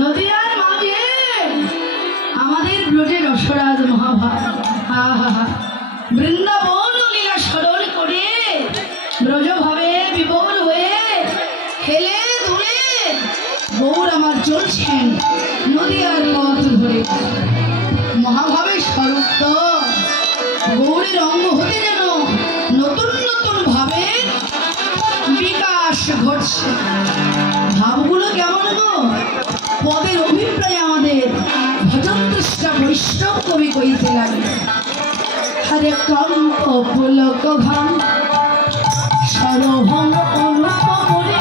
নদিয়ার মাঝে আমাদের ব্রজে রসরাজ মহাভাগ বৃন্দাবন লীলা স্মরণ করে ব্রজভাবে বিবল হয়ে খেলে দূরে গৌর আমার চলছেন নদিয়ার পথ ধরে। মহাভাবের স্বরূপ তো গৌরের অঙ্গ হতে যেন নতুন নতুন ভাবে বিকাশ ঘটছে। ভাবগুলো কেমন গো? পদের অভিপ্রায় আমাদের ভজন তৃষ্ণা বৈষ্ণব কবি কইতে লাগলো। হরে কঙ্ক পুলক ঘন সরভঙ্গ অনুপমরে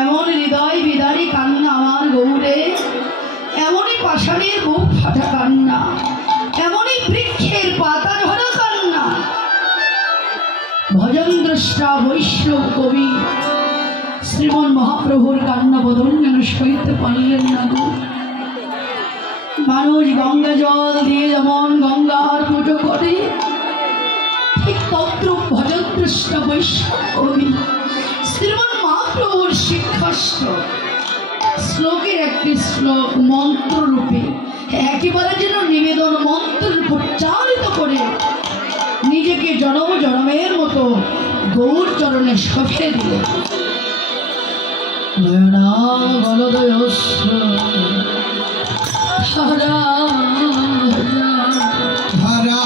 এমন হৃদয় বিদারী কান্না আমার গৌরে, এমনই পাষাণের বুক ফাটা কান্না, এমনই বৃক্ষের পাতা ধরা কান্না। ভজন দ্রষ্টা বৈষ্ণব কবি শ্রীমন মহাপ্রভুর কান্না বদন যেন সইতে পারলেন না গো। মানুষ গঙ্গা জল দিয়ে যেমন গঙ্গার পুজো করে, ঠিক তদ্রূপ ভজন দ্রষ্টা বৈষ্ণব কবি শ্রীমন মহাপ্রভুর শিক্ষাস্ত শ্লোকের একটি শ্লোক মন্ত্র রূপে একেবারে যেন নিবেদন মন্ত্রের উচ্চারিত করে নিজেকে জনম জনমের মতো গৌর চরণে সঁপে দিল। নয়না গলদয়স্য ধারা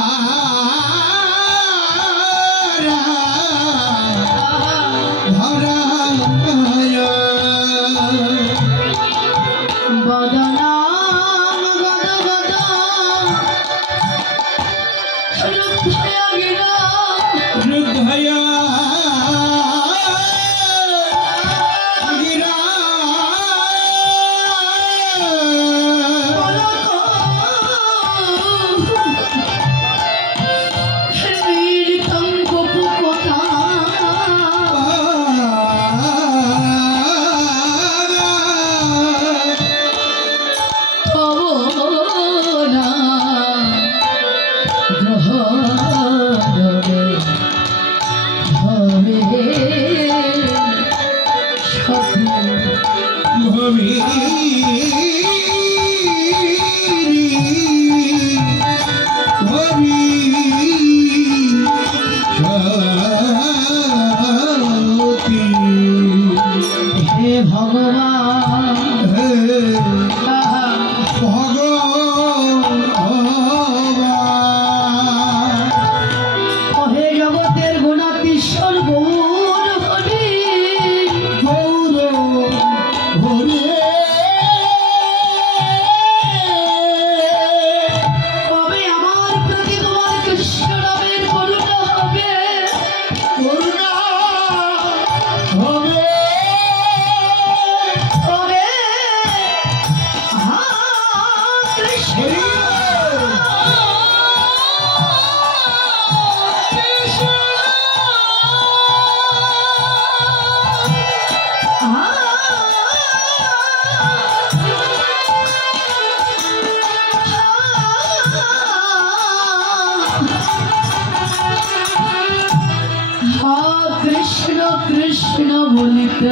কৃষ্ণ বলিতে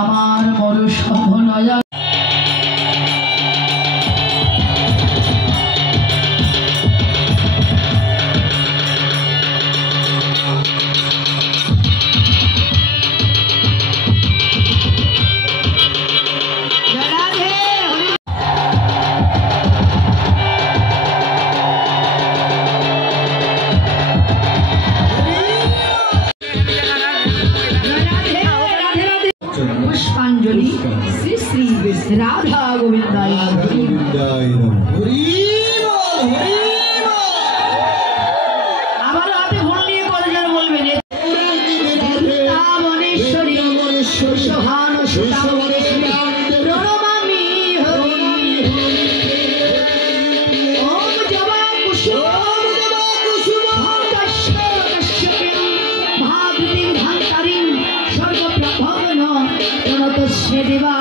আমার বড় শোভনয়া पुष्पांजलि श्री श्री राधा गोविंदाय आबार हाथे फोन निये कतজন বলবেন মনেশ্বরী সুহান সুতাবরে প্রণমামি হরি ওম জবা কুসুম কশ্যপেন ভাগতিং ভান্তারিং সর্বপ্রভবন তস্যে দেবা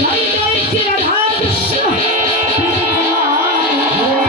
জয় জয় শ্রী রাধা কৃষ্ণ হরি হরি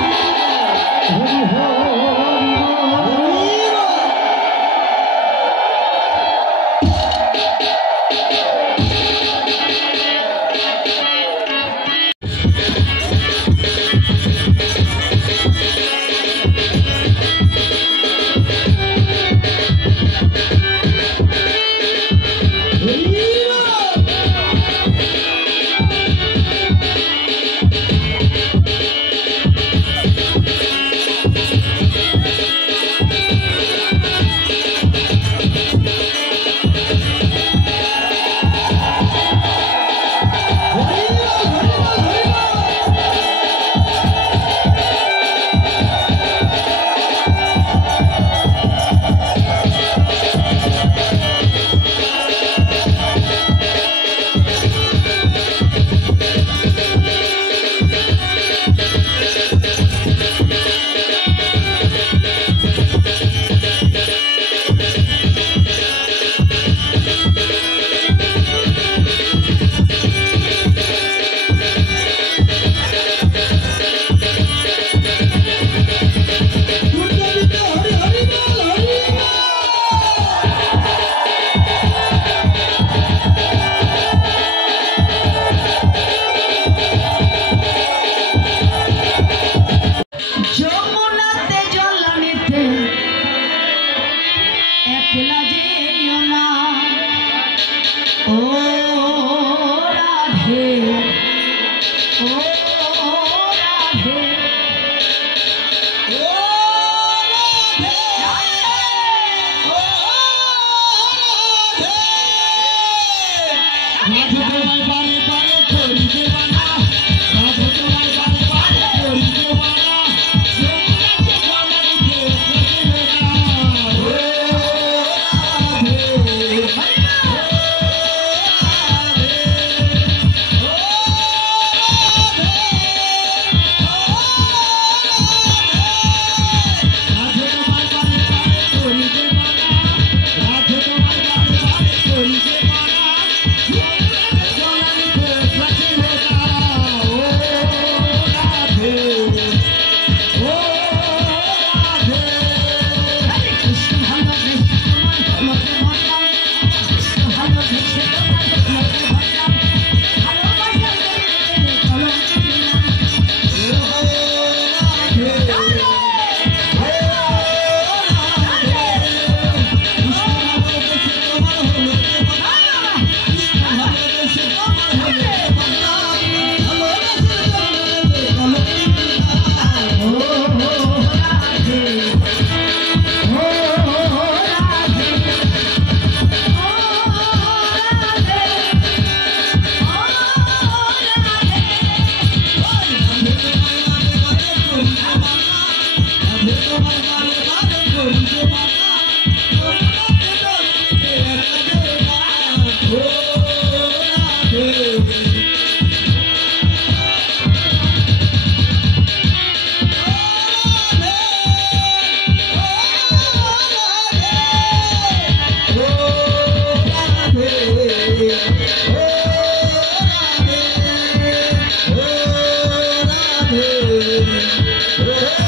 Radhe